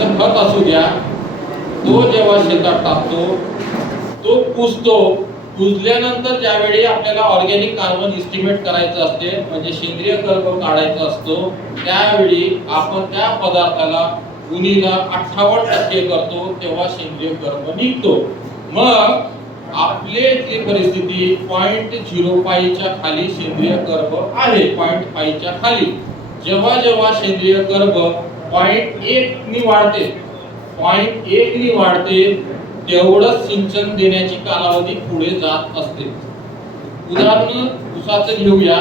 खत असू द्या तो जेव्हा शेतात टाकतो तो कुजतो कुजल्यानंतर ज्यावेळी आपल्याला ऑर्गॅनिक कार्बन इस्टिमेट करायचं असते म्हणजे सेंद्रिय कर्ब काढायचा असतो त्यावेळी आपण त्या पदार्थाला गुणीला अठ्ठावन्न टक्के करतो तेव्हा सेंद्रिय कर्ब निघतो. मग आपले जी परिस्थिती पॉईंट झिरो फाईव्हच्या खाली सेंद्रिय कर्ब आहे पॉईंट फाईव्हच्या खाली. जेव्हा जेव्हा सेंद्रिय कर्ब पॉईंट एक नी वाढते. पॉईंट एक नी वाढते तेवढं सिंचन देण्याची कालावधी पुढे जात असते. उदाहरण ऊसाचं घेऊया.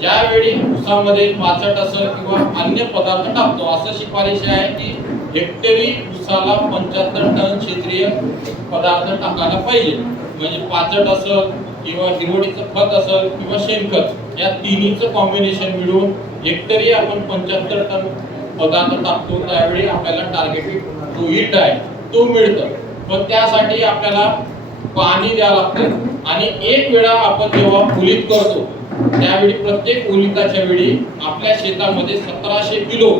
ज्यावेळी ऊसामध्ये पाचट असं किंवा अन्य पदार्थ टाकतो असं शिफारिश आहे की हेक्टरी ऊसाला पंच्याहत्तर टन सेंद्रिय पदार्थ टाकायला पाहिजे. म्हणजे पाचट असेल किंवा हिरवडीचं खत असेल किंवा शेणखत या तिन्हीचं कॉम्बिनेशन मिळून हेक्टरी आपण पंच्याहत्तर टन पदार्थ टाकतो त्यावेळी आपल्याला टार्गेटेड जो हिट आहे तो मिळतो. पण त्यासाठी आपल्याला पाणी द्यावं लागतं. आणि एक वेळा आपण जेव्हा फुलित करतो त्यावेळी प्रत्येक ओलिताच्या वेळी आपल्या शेतामध्ये सतराशे किलो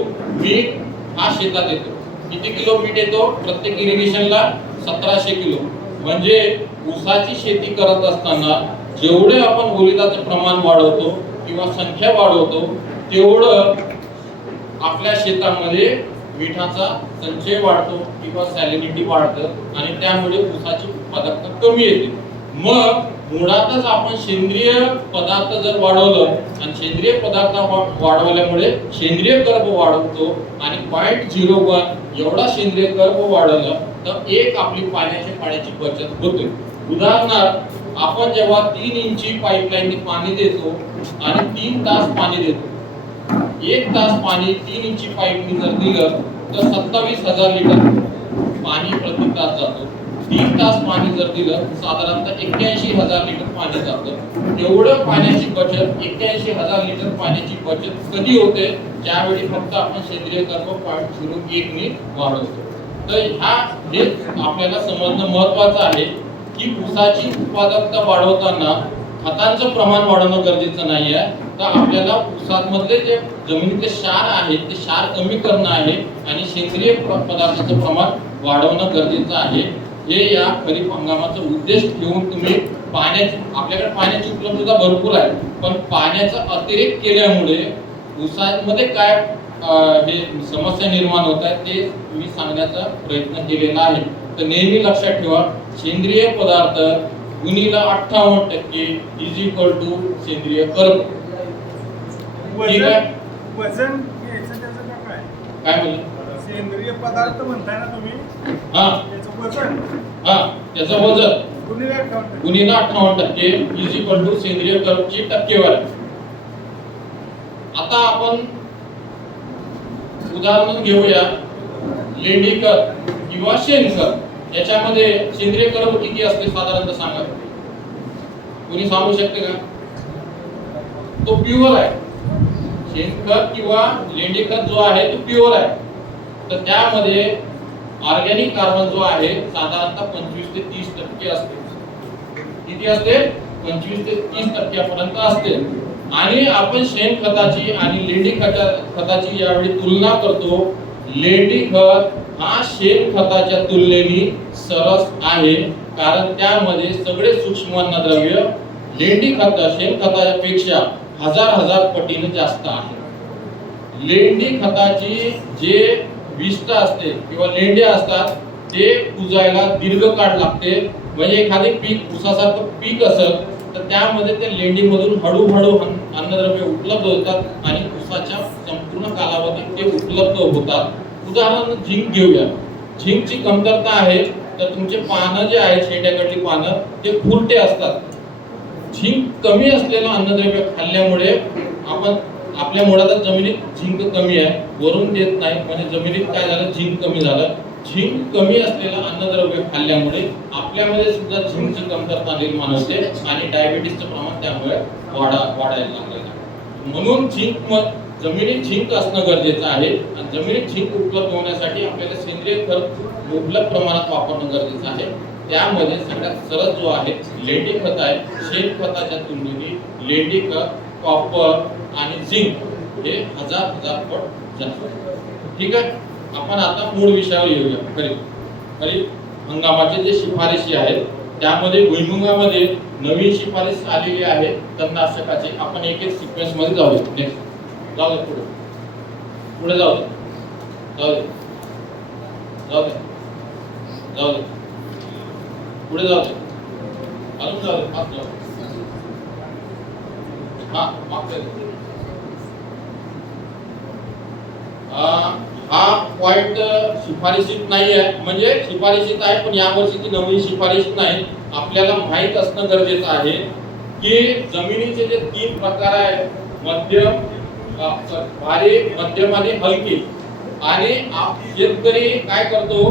मीठ हा शेतात येतो. किती किलो मीठ येतो? प्रत्येक इरिगेशनला सतराशे किलो. म्हणजे ऊसाची शेती करत असताना जेवढे आपण ओलिताचं प्रमाण वाढवतो किंवा संख्या वाढवतो तेवढं आपल्या शेतामध्ये मिठाचा संचय वाढतो किंवा सॅलिनिटी वाढतं आणि त्यामुळे ऊसाची उत्पादकता कमी येते. मग मुळातच आपण सेंद्रिय पदार्थ जर वाढवलं आणि सेंद्रिय पदार्थ वाढवल्यामुळे सेंद्रिय कर्ब वाढवतो आणि पॉईंट झिरो वन एवढा सेंद्रिय कर्ब वाढवलं तर एक आपली पाण्याच्या पाण्याची बचत होते. उदाहरणार्थ आपण जेव्हा तीन इंची पाईपलाईनने पाणी देतो आणि तीन तास पाणी देतो एक तास पाणी तीन इंची पाईपनी जर दिलं तर सत्तावीस हजार लिटर पाणी प्रति तास जातो. तीन तास पाणी जर दिलं साधारणतः एक्क्याऐंशी हजार लिटर पाणी जातं. एवढं पाण्याची बचत एक्क्याऐंशी हजार लिटर पाण्याची बचत कधी होते? ज्यावेळी फक्त आपण सेंद्रिय कर्म पॉईंट झिरो एक ने वाढवतो. तर ह्या हे आपल्याला समजणं महत्वाचं आहे की ऊसाची उत्पादकता वाढवताना खतांचं प्रमाण वाढवणं गरजेचं नाही आहे तर आपल्याला ऊसामधले जे जमिनीतले क्षार आहेत ते क्षार कमी करणं आहे आणि सेंद्रिय पदार्थाचं प्रमाण वाढवणं गरजेचं आहे. हे या खरीप हंगामाचा उद्देश ठेवून तुम्ही पाण्याची आपल्याकडे पाण्याची उपलब्धता भरपूर आहे. पण पाण्याचा अतिरेक केल्यामुळे ऊसामध्ये काय हे समस्या निर्माण होत आहे ते मी सांगण्याचा प्रयत्न केलेला आहे. तर नेहमी लक्षात ठेवा सेंद्रिय पदार्थ गुणीला अठ्ठावन्न टक्के इज इक्वल टू सेंद्रिय कर्ब ठीक आहे? वजन घ्यायचं त्याचं का काय? काय म्हणलं? सेंद्रिय पदार्थ म्हणताय ना तुम्ही. हा. त्याचं वजन. हा त्याचं वजन. गुन्हे ठेवते गुणीला अठ्ठावन्न टक्के इज इक्वल टू सेंद्रिय कर्बची टक्केवारी. आता आपण उदाहरण घेऊया लेंडी खत किंवा शेणखत. याच्यामध्ये सेंद्रिय कर्म किती असते साधारणतः सांगा. कोणी सांगू शकते का? तो प्युअर आहे. शेणखत किंवा लेंडी खत जो आहे तो प्युअर आहे. तर त्यामध्ये ऑर्गॅनिक कार्बन जो आहे साधारणतः पंचवीस ते तीस टक्के असते. किती असते? पंचवीस ते तीस टक्क्यापर्यंत असते. आणि आपण शेणखताची आणि लेंडी खता खताची यावेळी तुलना करतो. लेंडी खत हा शेणखताच्या तुलनेने सरस आहे कारण त्यामध्ये सगळे सूक्ष्म अन्नद्रव्य लेंडी खत शेणखतापेक्षा हजार हजार पटीने जास्त आहे. लेंडी खताची जे विष्ट असते किंवा लेंड्या असतात ते कुजायला दीर्घकाळ लागते. म्हणजे एखादे पीक ऊसासारखं पीक असेल तर त्यामध्ये त्या लेंडीमधून हळूहळू अन्नद्रव्य उपलब्ध होतात आणि ऊसाच्या पूर्ण कालावधीत ते उपलब्ध होतात उदाहरण झिंक घेऊया. झिंकची कमतरता आहे तर तुमचे पानं जे आहेत शेंड्याकडली पानं ते फुलटे असतात. झिंक कमी असलेलं अन्नद्रव्य खाल्ल्यामुळे आपण आपल्या मुळात जमिनीत झिंक कमी आहे वरून देत नाही म्हणजे जमिनीत काय झालं? झिंक कमी झालं. झिंक कमी असलेलं अन्नद्रव्य खाल्ल्यामुळे आपल्यामध्ये सुद्धा झिंकची कमतरता निर्माण होते आणि डायबिटीसचं प्रमाण त्यामुळे वाढा वाढायला लागलेलं म्हणून झिंक जमिनीत झिंक असणं गरजेचं आहे. आणि जमिनीत झिंक उपलब्ध होण्यासाठी आपल्याला सेंद्रिय खत मुबलक प्रमाणात वापरणं गरजेचं आहे. त्यामध्ये सगळ्यात सरस जो आहे लेंडी खत आहे शेणखताच्या तुलनेने लेंडी खत कॉपर आणि झिंक हे हजार हजार पट जास्त. ठीक आहे? आपण आता मूळ विषयावर येऊया. खरीप खरीप हंगामाचे जे शिफारशी आहेत त्यामध्ये भुईमुगामध्ये नवीन शिफारस आलेली आहे. तणनाशकाची आपण एक एक सिक्वेन्समध्ये जाऊ नेक्स्ट जाऊ दे पुढे. पुढे जाऊ दे. जाऊ दे. जाऊ दे. जाऊ दे. पुढे जाऊ दे. अजून जाऊ दे. माग जाऊ दे. हा हा पॉइंट शिफारशीत नाही आहे म्हणजे शिफारशीत आहे पण यावर्षी ती नवीन शिफारस नाही. आपल्याला माहीत असणं गरजेचं आहे की जमिनीचे जे तीन प्रकार आहेत मध्यम भारी मध्यम आणि हलकी. आणि शेतकरी काय करतो?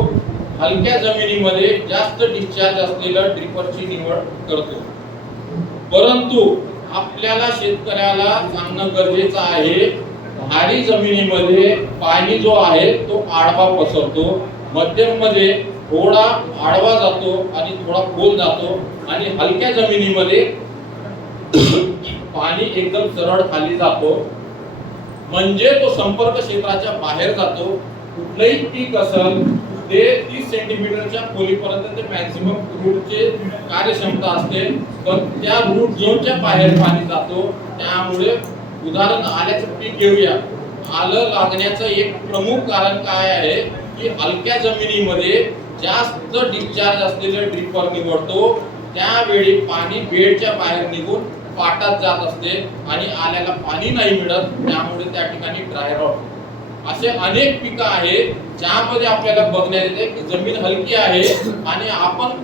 हलक्या जमिनीमध्ये जास्त डिस्चार्ज असलेल्या ड्रिपरची निवड करतो. परंतु आपल्याला शेतकऱ्याला सांगणं गरजेचं आहे भारी जमिनीमध्ये पाणी जो आहे तो आडवा पसरतो. मध्यममध्ये थोडा आडवा जातो आणि थोडा खोल जातो. आणि हलक्या जमिनीमध्ये पाणी एकदम सरळ खाली जातो. म्हणजे तो संपर्क क्षेत्राच्या बाहेर जातो कुठलंही पीक असेल ते तीस सेंटीमीटरच्या खोलीपर्यंत ते मॅक्झिमम रूटचे कार्यक्षमता असते. पण त्या रूट झोनच्या बाहेर पाणी जातो. त्यामुळे उदाहरण आल्याचं पीक घेऊया. आलं लागण्याचं एक प्रमुख कारण काय आहे की हलक्या जमिनीमध्ये जास्त डिस्चार्ज असलेलं ड्रिपर निवडतो. त्यावेळी पाणी बेडच्या बाहेर निघून पाटात जात असते आणि आल्याला पाणी नाही मिळत त्यामुळे त्या ठिकाणी ड्राय रॉट असे अनेक पिकं आहेत ज्यामध्ये आपल्याला बघण्यात येते की जमीन हलकी आहे आणि आपण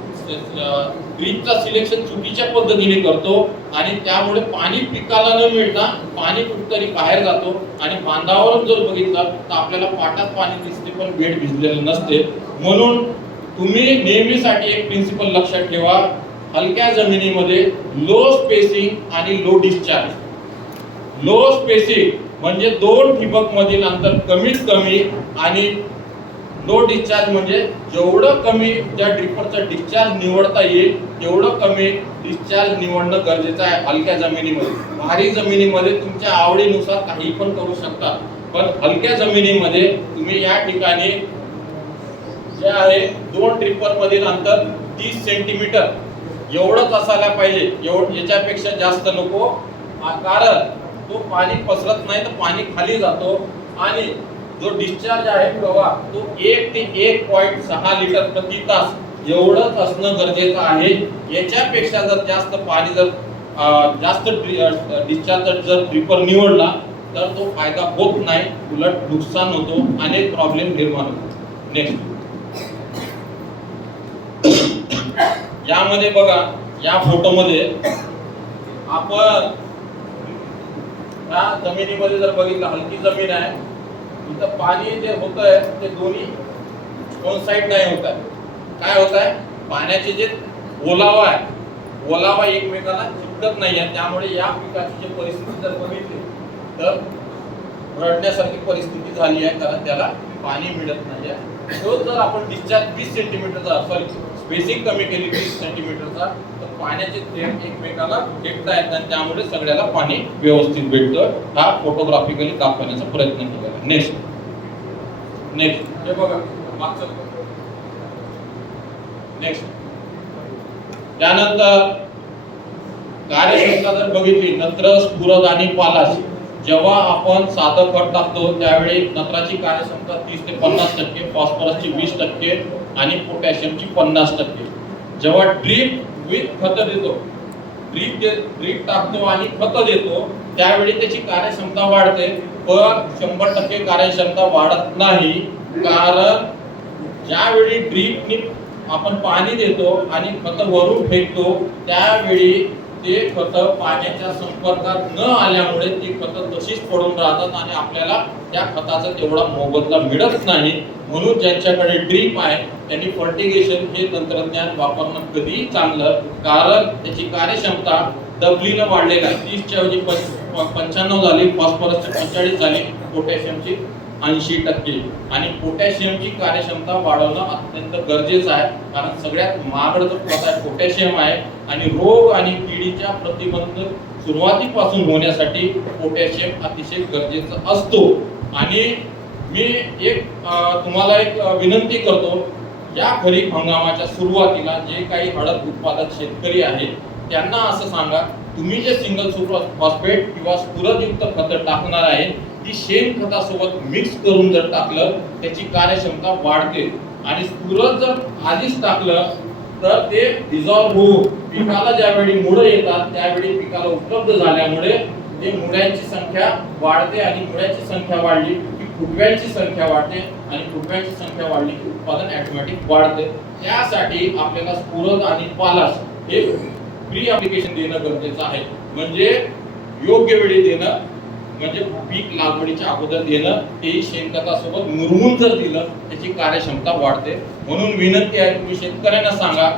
ड्रीपचा सिलेक्शन चुकीच्या पद्धतीने करतो आणि त्यामुळे पाणी पिकाला न मिळता पाणी कुठतरी बाहेर जातो आणि बांधावरून जर बघितलं तर आपल्याला पाटात पाणी दिसते पण बेड भिजलेलं नसते. म्हणून तुम्ही नेहमीसाठी एक प्रिन्सिपल लक्षात ठेवा हलक्या जमिनीमध्ये लो स्पेसिंग आणि लो डिस्चार्ज लो स्पेसिंग म्हणजे दोन ठिबक मधील अंतर कमीत कमी आणि लो डिस्चार्ज म्हणजे जेवढं कमी त्या ड्रिपरचा डिस्चार्ज निवडता येईल तेवढं कमी डिस्चार्ज निवडणं गरजेचं आहे हलक्या जमिनीमध्ये. भारी जमिनीमध्ये तुमच्या आवडीनुसार काही पण करू शकता. पण हलक्या जमिनीमध्ये तुम्ही या ठिकाणी जे आहे दोन ट्रिपर मधील अंतर तीस सेंटीमीटर एवढंच असायला पाहिजे. एवढ याच्यापेक्षा जास्त नको. कारण तो पाणी पसरत नाही तर पाणी खाली जातो. आणि जो डिस्चार्ज आहे प्रवाह तो एक ते एक पॉईंट सहा लिटर प्रति तास एवढंच असणं गरजेचं आहे. याच्यापेक्षा जर जास्त पाणी जर जास्त डिस्चार्ज जर ड्रिपर निवडला तर तो फायदा होत नाही. उलट नुकसान होतो अनेक प्रॉब्लेम निर्माण होतो. नेक्स्ट यामध्ये बघा या फोटोमध्ये आपण या जमिनीमध्ये जर बघितलं हलकी जमीन आहे. इथं पाणी जे होत आहे ते दोन्ही दोन साईड नाही होत आहे. काय होत आहे? पाण्याचे जे ओलावा आहे ओलावा एकमेकाला चिपकत नाही आहे. त्यामुळे या पिकाची जी परिस्थिती जर बघितली तर रडण्यासारखी परिस्थिती झाली आहे कारण त्याला पाणी मिळत नाही आहे. तो जर आपण डिस्चार्ज वीस सेंटीमीटरचा सॉरी बेसिक कमी केली वीस सेंटीमीटरचा तर पाण्याचे थेंब एकमेकाला भेटता येतात आणि त्यामुळे सगळ्याला पाणी व्यवस्थित भेटतं. हा फोटोग्राफिकली दाखवण्याचा प्रयत्न केलेला नेक्स्ट नेक्स्ट हे बघा मागचं. नेक्स्ट त्यानंतर कार्यक्षमता जर बघितली नत्र स्फुरद आणि पालाश जेव्हा आपण साधं खत टाकतो त्यावेळी नत्राची कार्यक्षमता तीस ते पन्नास टक्के फॉस्फरसची वीस टक्के आणि पोटॅशियमची पन्नास टक्के. जेव्हा ड्रीप विथ खत देतो ड्रीप ड्रीप टाकतो आणि खत देतो त्यावेळी त्याची कार्यक्षमता वाढते पण शंभर टक्के कार्यक्षमता वाढत नाही कारण ज्यावेळी ड्रीपनी आपण पाणी देतो आणि खत वरून फेकतो त्यावेळी ते खत पाण्याच्या संपर्कात न आल्यामुळे ती खत तशीच पडून राहतात आणि आपल्याला त्या खताचा तेवढा मोबदला मिळत नाही. म्हणून ज्यांच्याकडे ड्रीप आहे त्यांनी फर्टिगेशन हे तंत्रज्ञान वापरणं कधीही चांगलं कारण त्याची कार्यक्षमता डबलीनं वाढलेली आहे. तीसच्या ऐवजी पंच- पंच्याण्णव झाली फॉस्फरसची पंचेचाळीस झाली पोटॅशियमची ऐंशी टक्के. आणि पोटॅशियमची कार्यक्षमता वाढवणं अत्यंत गरजेचं आहे. कारण सगळ्यात महागड जो प्रकार पोटॅशियम आहे. आणि रोग आणि किडीच्या प्रतिबंध सुरुवातीपासून होण्यासाठी पोटॅशियम अतिशय गरजेचं असतो. आणि मी एक तुम्हाला एक विनंती करतो. या खरीप हंगामाच्या सुरुवातीला जे काही हळद उत्पादक शेतकरी आहेत त्यांना असं सांगा तुम्ही जे सिंगल सुपर फॉस्फेट किंवा स्फुरदयुक्त खतं टाकणार आहे ती शेणखतासोबत मिक्स करून जर टाकलं त्याची कार्यक्षमता वाढते. आणि स्फुरद जर आधीच टाकलं तर ते डिझॉल्व्ह होऊन पिकाला ज्यावेळी मुळं येतात त्यावेळी पिकाला उपलब्ध झाल्यामुळे ते मुळ्यांची संख्या वाढते आणि मुळ्यांची संख्या वाढली की फुटव्यांची संख्या वाढते आणि फुटव्यांची संख्या वाढली की उत्पादन ॲटोमॅटिक वाढते. त्यासाठी आपल्याला स्फुरद आणि पालाश हे प्री अप्लिकेशन देणं गरजेचं आहे. म्हणजे योग्य वेळी देणं म्हणजे पीक लागवडीच्या अगोदर देणं हे शेणखतासोबत मुरवून जर दिलं त्याची कार्यक्षमता वाढते. म्हणून विनंती आहे तुम्ही शेतकऱ्यांना सांगा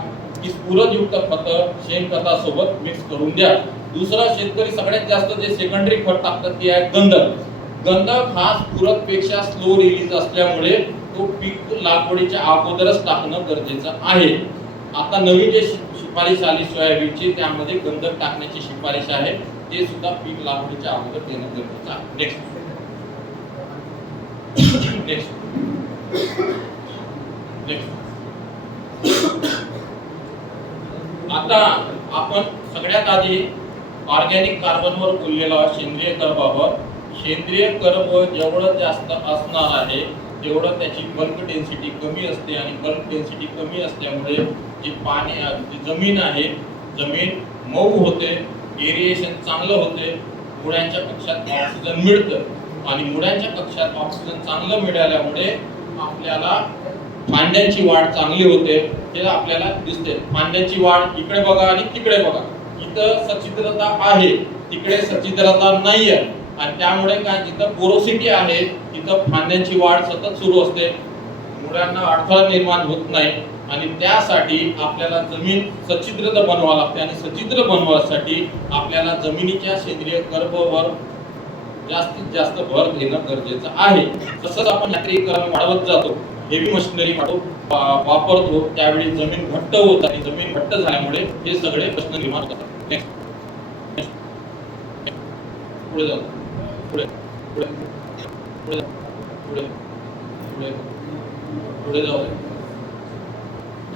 की स्फुरदयुक्त खत शेणखतासोबत मिक्स करून द्या. दुसरा शेतकरी सगळ्यात जास्त जे सेकंडरी खत टाकतात ते आहे गंधक. गंधक हा स्फुरदपेक्षा स्लो रिलीज असल्यामुळे तो पीक लागवडीच्या अगोदरच टाकणं गरजेचं आहे. आता नवीन जे शिफारिश आली सोयाबीनची त्यामध्ये गंधक टाकण्याची शिफारिश आहे. ते सुद्धा पीक लागवडीच्या अगोदर देणं गरजेचं आहे. नेक्स्ट नेक्स्ट नेक्स्ट आता आपण सगळ्यात आधी ऑर्गॅनिक कार्बनवर बोललेलो आहोत सेंद्रिय कर्बावर सेंद्रिय कर्ब जेवढं जास्त असणार आहे तेवढं त्याची बल्क डेन्सिटी कमी असते आणि बल्क डेन्सिटी कमी असल्यामुळे जी पाणी जी जमीन आहे जमीन मऊ होते एरिएशन चांगलं होते मुळ्यांच्या कक्षात ऑक्सिजन मिळतं. आणि मुळ्यांच्या कक्षात ऑक्सिजन चांगलं मिळाल्यामुळे आपल्याला फांद्यांची वाढ चांगली होते हे आपल्याला दिसते. फांद्यांची वाढ इकडे बघा आणि तिकडे बघा. इथं सच्छिद्रता आहे तिकडे सच्छिद्रता नाही आहे आणि त्यामुळे काय जिथं पोरोसिटी आहे तिथं फांद्यांची वाढ सतत सुरू असते. मुळांना अडथळा निर्माण होत नाही. आणि त्यासाठी आपल्याला जमीन सच्छिद्र बनवावं लागते आणि सच्छिद्र बनवण्यासाठी आपल्याला जमिनीच्या सेंद्रिय कर्बवर जास्तीत जास्त भर देणं गरजेचं आहे. तसंच आपण यात्रीकरण वाढवत जातो हेवी मशिनरी वापरतो त्यावेळी जमीन घट्ट होत आणि जमीन घट्ट झाल्यामुळे हे सगळे प्रश्न निर्माण होतात. पुढे जाऊ. पुढे पुढे पुढे पुढे पुढे पुढे जाऊ.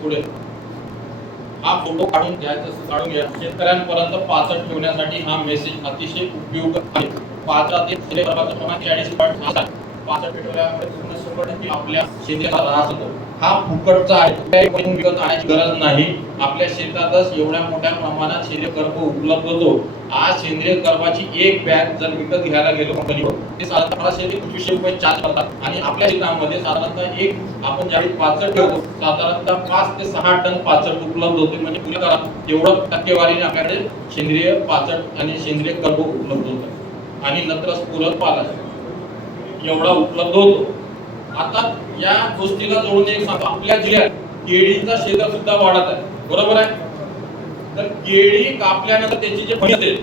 पुढे. हा फोटो काढून घ्यायचा काढून घ्या. शेतकऱ्यांपर्यंत पाचट ठेवण्यासाठी हा मेसेज अतिशय उपयोग आहे. पाचट ते सेंद्रिय प्रमाण चाळीस पॉईंट पाचट पेटवल्यामुळे पूर्ण शंभर आपल्या सेंद्रिय राहत होतो. हा फुकटचा आहे. विकत आणायची गरज नाही. आपल्या शेतातच एवढ्या मोठ्या प्रमाणात सेंद्रिय कर्ब उपलब्ध होतो. आज सेंद्रिय कर्बाची एक बॅग जर विकत घ्यायला गेलो कंपनीवर ते साधारणतः शेती पंचवीसशे रुपये चार्ज करतात. आणि आपल्या शेतामध्ये साधारणतः एक आपण ज्यावेळी पाचट ठेवतो साधारणतः पाच ते सहा टन पाचट उपलब्ध होते. म्हणजे पुढे करा तेवढं टक्केवारीने आपल्याकडे सेंद्रिय पाचट आणि सेंद्रिय कर्ब उपलब्ध होतं. आणि नंतर पूरक पालाश एवढा उपलब्ध होतो. आता या गोष्टीला जोडून एक सांगतो आपल्या जिल्ह्यात केळीचा क्षेत्र सुद्धा वाढत आहे. बरोबर आहे? तर केळी कापल्यानंतर त्याची जे फणी असेल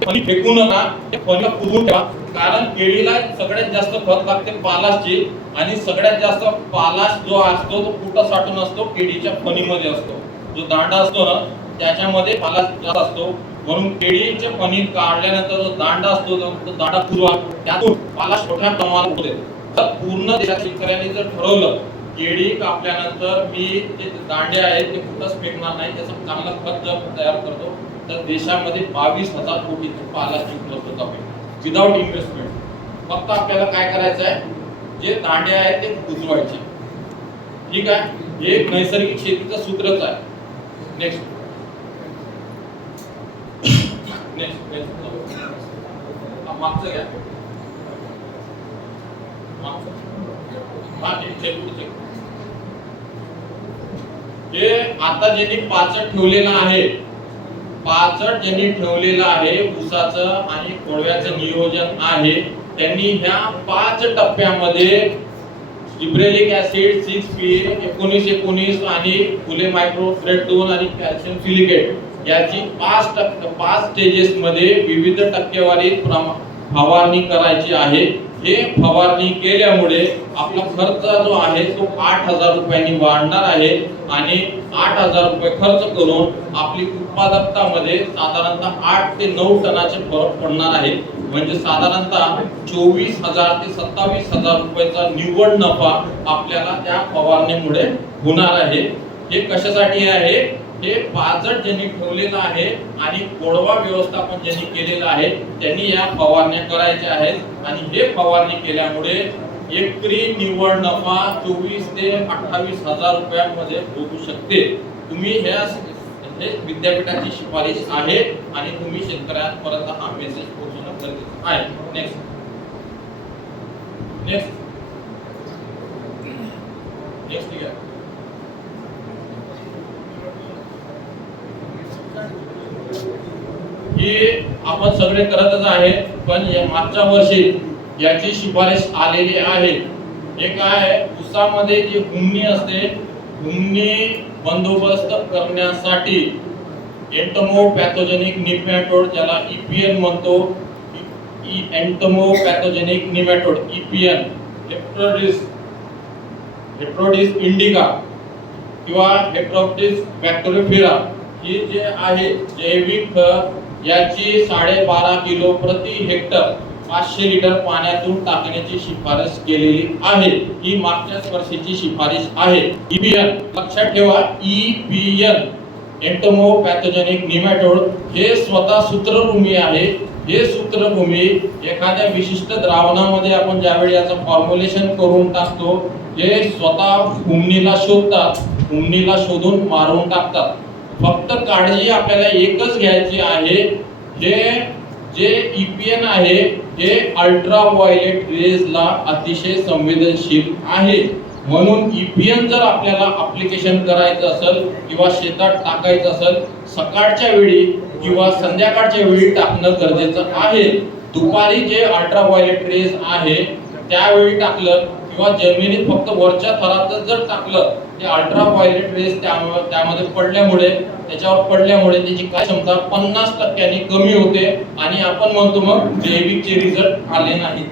ते फणी फेकू नका ते फणीला पुरवून ठेवा. कारण केळीला सगळ्यात जास्त खत लागते पालाशची आणि सगळ्यात जास्त पालाश जो असतो तो कुठं साठून असतो? केळीच्या फणीमध्ये असतो. जो दांडा असतो ना त्याच्यामध्ये पालाश जास्त असतो. म्हणून केळीच्या फणी काढल्यानंतर जो दांडा असतो तो दांडा पुरवा त्यातून पालाश मोठ्या प्रमाणात होते. पूर्ण देशात शेतकऱ्यांनी जर ठरवलं केळी कापल्यानंतर मी जे दांडे आहेत ते कुठंच फेकणार नाही त्याचं चांगलं खत जर तयार करतो तर देशामध्ये बावीस हजार कोटी पालाची उपलब्धता होईल विदाउट इन्व्हेस्टमेंट फक्त आपल्याला काय करायचं आहे? जे दांडे आहेत ते उजवायचे. ठीक आहे? हे एक नैसर्गिक शेतीचं सूत्रच आहे. नेक्स्ट नेक्स्ट नेक्स्ट मागचं घ्या. ते आता ज्यांनी पाचट ठेवलेलं आहे पाचट ज्यांनी ठेवलेलं आहे ऊसाचं आणि कोळव्याचं नियोजन आहे त्यांनी ह्या पाच टप्प्यामध्ये इब्रेलिक ऍसिड सिक्स पी एकोणीस एकोणीस आणि फुले मायक्रो फ्रेट दोन आणि कॅल्शियम सिलिकेट याची पाच टक्के पाच स्टेजेस मध्ये विविध टक्केवारीत प्रमा- फवारणी करायची आहे. हे फवारणी केल्यामुळे आपला खर्च जो आहे तो आठ हजार रुपयांनी वाढणार आहे आणि आठ हजार रुपये खर्च करून आपली उत्पादकतामध्ये साधारणतः आठ ते नऊ टनाचे फरक पडणार आहे. म्हणजे साधारणतः चोवीस हजार ते सत्तावीस हजार रुपयाचा निव्वळ नफा आपल्याला त्या फवारणीमुळे होणार आहे. हे कशासाठी आहे? हे पाजट ज्यांनी ठेवलेलं आहे आणि गोडवा व्यवस्थापन ज्यांनी केलेलं आहे त्यांनी या फवारण्या करायच्या आहेत. आणि हे फवारणी केल्यामुळे एकरी निव्वळ नफा चोवीस ते अठ्ठावीस हजार रुपयांमध्ये होऊ शकते. तुम्ही ह्या हे विद्यापीठाची शिफारस आहे आणि तुम्ही शेतकऱ्यांपर्यंत हा मेसेज पोहोचवणं गरजेचं आहे. नेक्स्ट नेक्स्ट नेक्स्ट ठीक आहे ही आपण सगळे करतच आहे पण या मागच्या वर्षी याची शिफारस आलेली आहे. हे काय उसामध्ये जी हुमणी असते हुमणी बंदोबस्त करण्यासाठी एंटमो पॅथोजेनिक निमॅटोड ज्याला ईपीएन म्हणतो एंटमो पॅथोजेनिक निमॅटोड ईपीएन हेप्टोडिस हेप्टोडिस इंडिका किंवा हेप्टोडिस बॅक्टेरियोफिरा ही जे आहे जैविक खत याची साडेबारा किलो प्रति हेक्टर पाचशे लिटर पाण्यातून टाकण्याची शिफारस केलेली आहे. ही मागच्याच वर्षीची शिफारस आहे. ईपीएन लक्षात ठेवा ईपीएन एंटोमो पॅथोजेनिक निमॅटोड हे स्वतः सूत्रभूमी आहे. हे सूत्रभूमी एखाद्या विशिष्ट द्रावणामध्ये आपण ज्यावेळी याचं फॉर्म्युलेशन करून टाकतो हे स्वतः हुमणीला शोधतात. हुमणीला शोधून मारून टाकतात. फक्त काळजी आपल्याला एकच घ्यायची आहे. हे जे ईपीएन आहे हे अल्ट्रा व्हायलेट रेजला अतिशय संवेदनशील आहे. म्हणून ईपीएन जर आपल्याला अप्लिकेशन करायचं असेल किंवा शेतात टाकायचं असेल सकाळच्या वेळी किंवा संध्याकाळच्या वेळी टाकणं गरजेचं आहे. दुपारी जे अल्ट्रा व्हायलेट रेज आहे त्यावेळी टाकलं किंवा जमिनीत फक्त वरच्या थरातच जर टाकलं ते अल्ट्रा व्हायलेट रेस त्यामध्ये पडल्यामुळे त्याच्यावर पडल्यामुळे त्याची काय क्षमता पन्नास टक्क्यांनी कमी होते आणि आपण म्हणतो मग जैविकचे रिझल्ट आले नाहीत.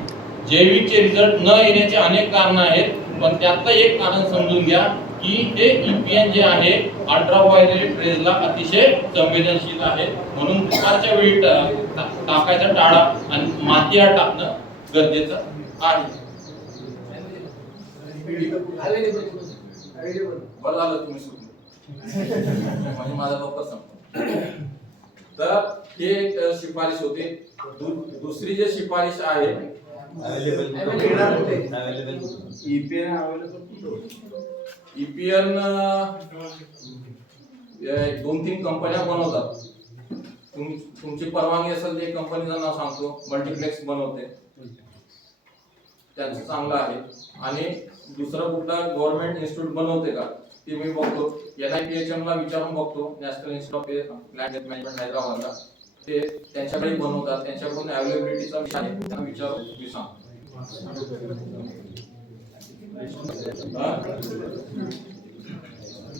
जैविकचे रिझल्ट न येण्याचे अनेक कारण आहेत पण त्यातलं एक कारण समजून घ्या की हे ईपीएन जे आहे अल्ट्रा व्हायलेट रेजला अतिशय संवेदनशील आहे. म्हणून दुपारच्या वेळी टाकायचा टाळा आणि माती टाकणं गरजेचं आहे. बरं झालं तुम्ही सुटले म्हणजे माझा लवकर संपतो तर हे एक शिफारिश शिफारस दुसरी जे शिफारिश आहे ईपीएन दोन तीन कंपन्या बनवतात. तुम तुमची परवानगी असेल ते कंपनीचं नाव सांगतो. मल्टिप्लेक्स बनवते. त्यांचं चांगलं आहे. आणि दुसरं कुठलं गव्हर्नमेंट इन्स्टिट्यूट बनवते का ते मी बघतो. N I P H M ला विचारून बघतो. National institute of land management हैदराबादला. ते त्यांच्याकडे बनवतात. त्यांच्याकडून अवेलेबिलिटीचा विषय आहे. त्यांना विचारून मी सांगतो.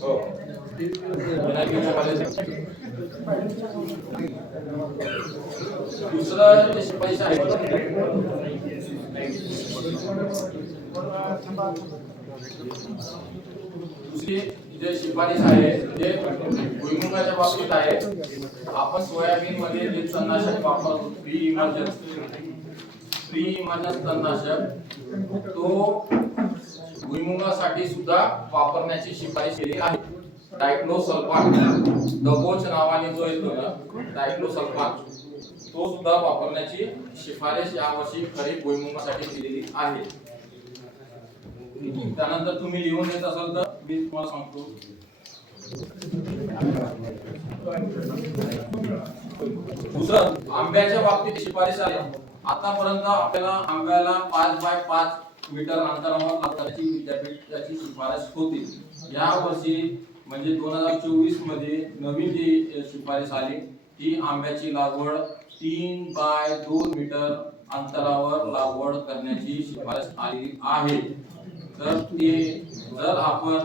हो. दुसरं जे आहे दुसरी जे आहे ते भुईमुगाच्या बाबतीत आहे आपण सोयाबीन मध्ये जे तणनाशक वापरतो प्री प्री इमर्जन्स तणनाशक तो भुईमुगासाठी सुद्धा वापरण्याची शिफारस केली आहे. डायक्लोसल्फान डबोच नावाने जो येतो ना डायक्लोसल्फान. तो सुद्धा वापरण्याची शिफारस यावर्षी खरीप भुईमुगासाठी दिलेली आहे. त्यानंतर तुम्ही लिहून देत असाल तर मी तुम्हाला सांगतो. दुसरं आंब्याच्या बाबतीत शिफारस आहे. आतापर्यंत आपल्याला आंब्याला पाच बाय पाच मीटर अंतरावर लागण्याची विद्यापीठाची शिफारस होती. या वर्षी म्हणजे दोन हजार चोवीसमध्ये नवीन जी शिफारस आली ती आंब्याची लागवड तीन बाय दोन मीटर अंतरावर लागवड करण्याची शिफारस आलेली आहे. तर ते जर आपण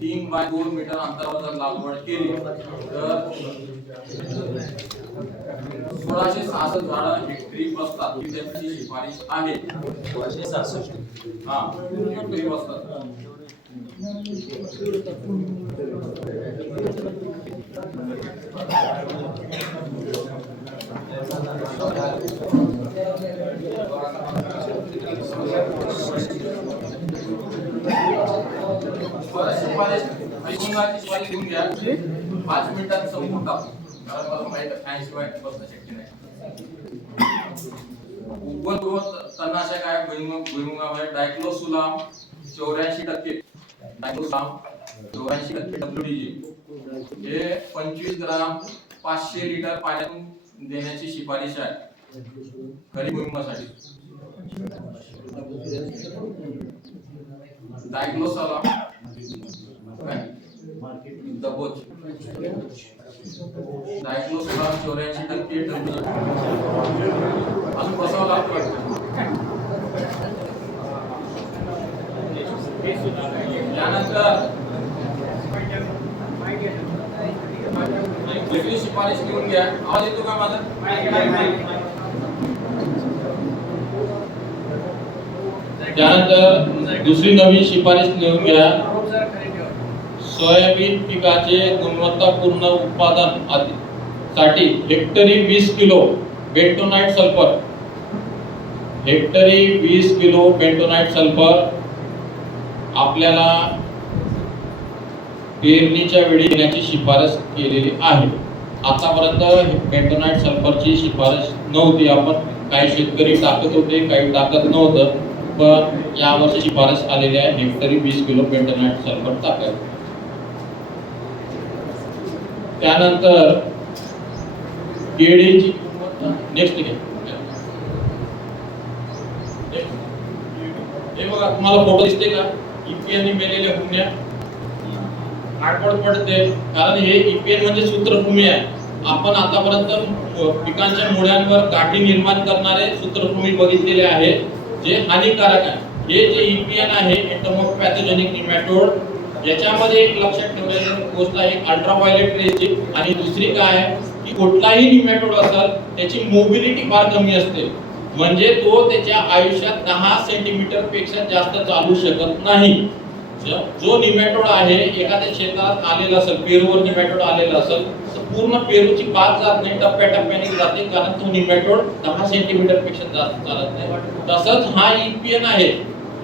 तीन बाय दोन मीटर अंतरावर जर लागवड केली तर सोळाशे सहासष्ट झाडं हेक्टरी बसतात. ही त्याची शिफारस आहे. हा हेक्टरी बसतात. पाच मिनिटात संपूर्ण कारण मला माहीत फॅनशिवाय बसणं शक्य नाही उगवत व चौऱ्याऐंशी टक्के डायक्लोसुलाम चौऱ्याऐंशी टक्के हे पंचवीस ग्राम पाचशे लिटर पाण्यातून देण्याची शिफारिश आहे. खरी भुईमुगासाठी डायक्लोसुलाम दबोच चौऱ्याऐंशी टक्के अजून बसावं लागतं त्यानंतर वेगळी शिफारस घेऊन घ्या आवाज येतो का माझा? त्यानंतर दुसरी नवीन शिफारस लिहून घ्या. सोयाबीन पिकाचे गुणवत्तापूर्ण उत्पादनसाठी हेक्टरी वीस किलो बेंटोनाइट सल्फर. हेक्टरी वीस किलो बेंटोनाइट सल्फर. आपल्याला पेरणीच्या वेळी देण्याची शिफारस केलेली आहे. आतापर्यंत कॅन्टोनाईट सल्फरची शिफारस नव्हती. आपण काही शेतकरी टाकत होते काही टाकत नव्हतं. पण यावर्षी शिफारस आलेली आहे. हेक्टरी वीस किलो बेंटोनाइट सल्फर टाकायचं त्यानंतर केळीची नेक्स्ट घ्या. हे बघा तुम्हाला फोटो दिसते का? ईपीएन मेलेल्या भूम्या आठवड पडते. कारण हे इपेन म्हणजे सूत्रभूमी आहे. आपण आतापर्यंत पिकांच्या मुळ्यांवर गाठी निर्माण करणारे सूत्रभूमी बघितलेले आहे जे हानिकारक आहे. हे जे ईपीएन आहे पॅथोजेनिक निमॅटोड याच्यामध्ये एक लक्षात ठेवण्याची गोष्ट आहे अल्ट्राव्हायलेट रेची आणि दुसरी काय आहे की कुठलाही निमॅटोड असेल त्याची मोबिलिटी फार कमी असते. म्हणजे तो त्याच्या आयुष्यात दहा सेंटीमीटरपेक्षा जास्त चालू शकत नाही. जो निमॅटोड आहे एखाद्या शेतात आलेला असेल पेरूवर निमॅटोड आलेला असेल तर पूर्ण पेरूची पाच जात नाही टप्प्याटप्प्याने जाते कारण तो निमॅटोड दहा सेंटीमीटरपेक्षा जास्त चालत नाही. तसंच हा ईपीएन आहे.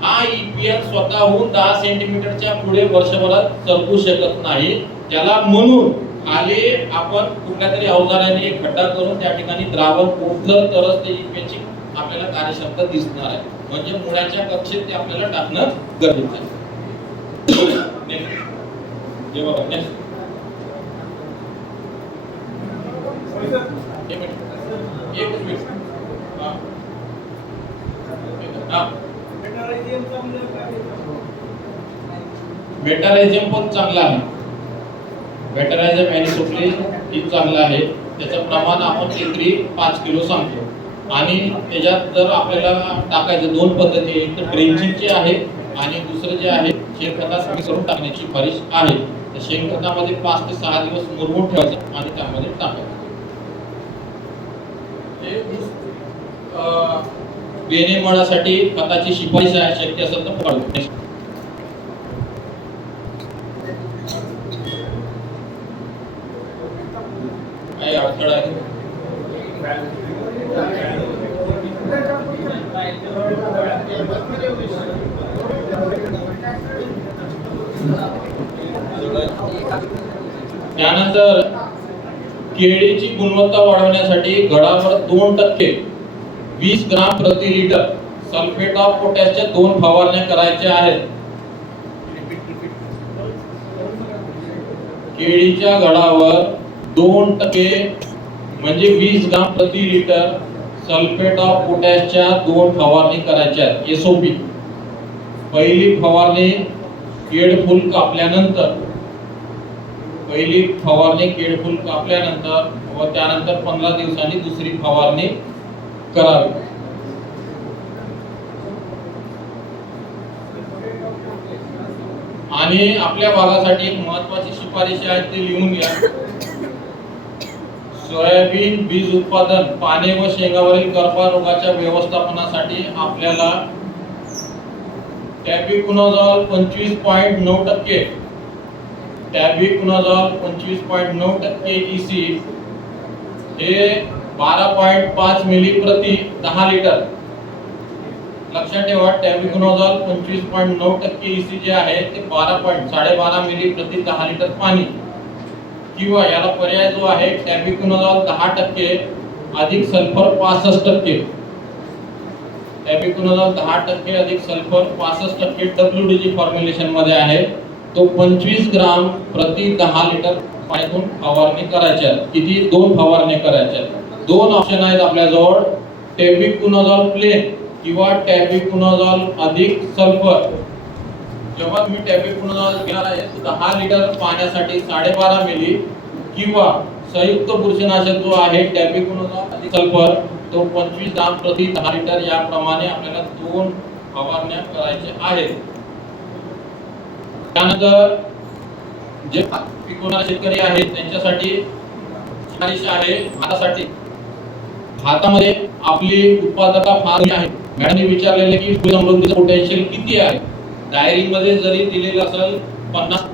हा ईपीएन स्वतःहून दहा सेंटीमीटरच्या पुढे वर्षभरात सरकू शकत नाही. त्याला म्हणून खाली आपण कुठल्या तरी अवजाराने एक खड्डा करून त्या ठिकाणी द्रावण पोचलं तरच ते ईपीएनची आपल्याला कार्यक्षमता दिसणार आहे. म्हणजे मुळाच्या कक्षेत ते आपल्याला टाकणं गरजेचं आहे. बेटारायझम पण चांगला आहे. बेटारायझम अॅनिसोप्ली ही चांगला आहे. त्याचं प्रमाण आपण एकरी पाच किलो सांगतो. आणि त्याच्यात जर आपल्याला टाकायचं दोन पद्धती एक तर ड्रेंचिंगची आहे आणि दुसरं जे आहे शेणखतात मिक्स करून टाकण्याची फारिश आहे. तर शेणखतामध्ये पाच ते सहा दिवस मुरवून ठेवायचं आणि त्यामध्ये टाकायचं. बेणे मळासाठी खताची शिफारस आहे शक्य असेल तर पाडू काही अडथळा आहे? त्यानंतर केळीची गुणवत्ता वाढवण्यासाठी घडावर दोन टक्के वीस ग्राम प्रति लिटर सल्फेट ऑफ पोटॅशच्या दोन फवारण्या करायच्या आहेत. केळीच्या घडावर दोन टक्के म्हणजे वीस ग्राम प्रति लिटर सल्फेट ऑफ पोटॅशच्या दोन फवारणी करायच्या आहेत. एसओपी. पहिली फवारणी केड फुल कापल्यानंतर पहिली फवारणी केड फुल कापल्यानंतर व त्यानंतर पंधरा दिवसांनी दुसरी फवारणी करावी. आणि आपल्या भागासाठी एक महत्वाची शिफारशी आहे ती लिहून घ्या. सोयाबीन बीज उत्पादन पाने व शेंगावरील करपा रोगाच्या व्यवस्थापनासाठी आपल्याला टॅबिकुनाझॉल पंचवीस पॉईंट नऊ टक्के. टॅबिकुनोझॉल पंचवीस पॉईंट नऊ टक्के ई सी हे बारा पॉईंट पाच मिली प्रति दहा लिटर. लक्षात ठेवा टॅबिकुनाझॉल पंचवीस पॉईंट नऊ टक्के ईसी जे आहे ते बारा पॉईंट साडेबारा मिली प्रति दहा लिटर पाणी. किंवा याला पर्याय जो आहे टॅबिकुनाझॉल दहा टक्के अधिक सल्फर पासष्ट टक्के. टॅबिकोनोझॉल दहा टक्के अधिक सल्फर पासष्ट टक्के डब्ल्यू डी फॉर्म्युलेशनमध्ये आहे. तो पंचवीस ग्राम प्रति दहा लिटर पाण्यातून फवारणी करायच्या किती? दोन फवारणी करायच्या दोन ऑप्शन आहेत आपल्याजवळ. टॅबिकोनोझॉल प्लेन किंवा टॅबिकोनोझॉल अधिक सल्फर. जेव्हा तुम्ही टॅबिकोनोझॉल घेणार आहे दहा लिटर पाण्यासाठी साडेबारा मिली किंवा संयुक्त बुरशीनाशक जो आहे टॅबिकुनोझॉल अधिक सल्फर. तो पंचवीस दाब प्रति दहा लिटर याप्रमाणे आपल्याला दोन फवारण्या करायच्या आहेत. त्यानंतर जे पिकवणारे शेतकरी आहेत त्यांच्यासाठी आहे भातासाठी. भातामध्ये आपली उत्पादकता फार आहे. मॅडमने विचारलेले की पोटेन्शियल किती आहे? डायरीमध्ये जरी दिलेलं असेल पन्नास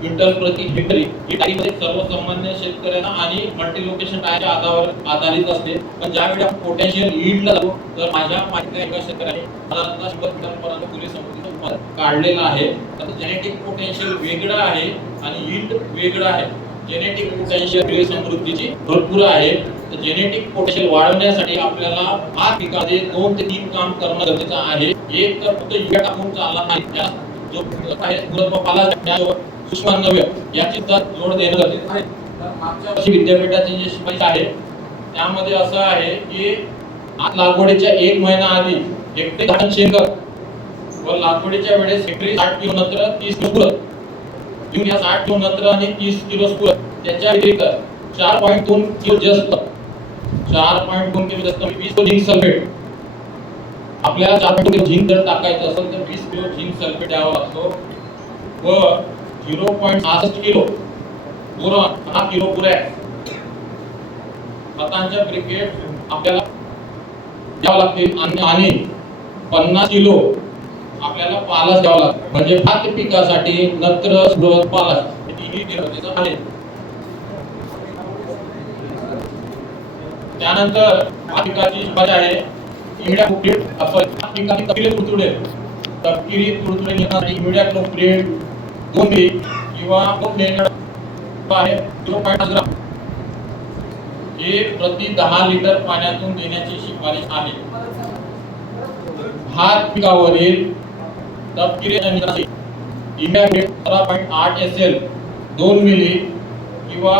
क्विंटल प्रति हेक्टरी ही डायरीमध्ये सर्वसामान्य शेतकऱ्यांना आणि मल्टी लोकेशन टायच्या आधारावर आधारित असते. पण ज्यावेळी आपण पोटेन्शियल ईल्डला जातो तर माझ्या माहितीच्या एका शेतकऱ्याने साधारणतः शंभर क्विंटलपर्यंत पुरे समृद्धीचं उत्पादन काढलेलं आहे. तर जेनेटिक पोटेन्शियल वेगळं आहे आणि ईल्ड वेगळं आहे. जेनेटिक पोटेन्शियल फुले समृद्धीची भरपूर आहे. तर जेनेटिक पोटेन्शियल वाढवण्यासाठी आपल्याला पाच पिकाचे दोन ते तीन काम करणं गरजेचं आहे. एक तर फक्त युरिया टाकून चालणार नाही. त्याला जो आहे गुणवत्तापाला याची सुद्धा जोड देणं गरजेचं आहे. तर मागच्या वर्षी विद्यापीठाचे जे शिपाई आहे त्यामध्ये असं आहे की आज लागवडीच्या एक महिना आधी एक ते दहा शेकर व लागवडीच्या वेळेस हेक्टरी साठ किलो नंतर तीस किलो स्कुरत घेऊन या साठ किलो नंतर आणि तीस किलो पुरत त्याच्या व्यतिरिक्त चार पॉईंट दोन किलो जास्त चार पॉईंट दोन किलो जास्त वीस किलो झिंक सल्फेट. आपल्याला चार पॉईंट किलो झिंक जर टाकायचं असेल तर वीस किलो झिंक सल्फेट द्यावा लागतो. व झिरो पॉईंट सहासष्ट किलो. बोरॉन दहा किलो पुरे खतांच्या ब्रिकेट आपल्याला द्यावं लागतील आणि पन्नास किलो आपल्याला पालास द्यावा लागतो म्हणजे भात पिकासाठी नत्र स्रोत पालास हे आहे. त्यानंतर भात पिकाची शिफारस आहे. इमिडिया कुपलेट असं पिकाची तपकिरी तुडतुडे तपकिरी तुडतुडे इमिडिया क्लोप्लेट दोन किंवा दोन आहे झिरो पॉईंट ग्राम हे प्रति दहा लिटर पाण्यातून देण्याची शिफारस आहे. भात पिकावरील तपकिरी जमिनीसाठी इमॅग्रेट सतरा पॉईंट आठ एस एल दोन मिली किंवा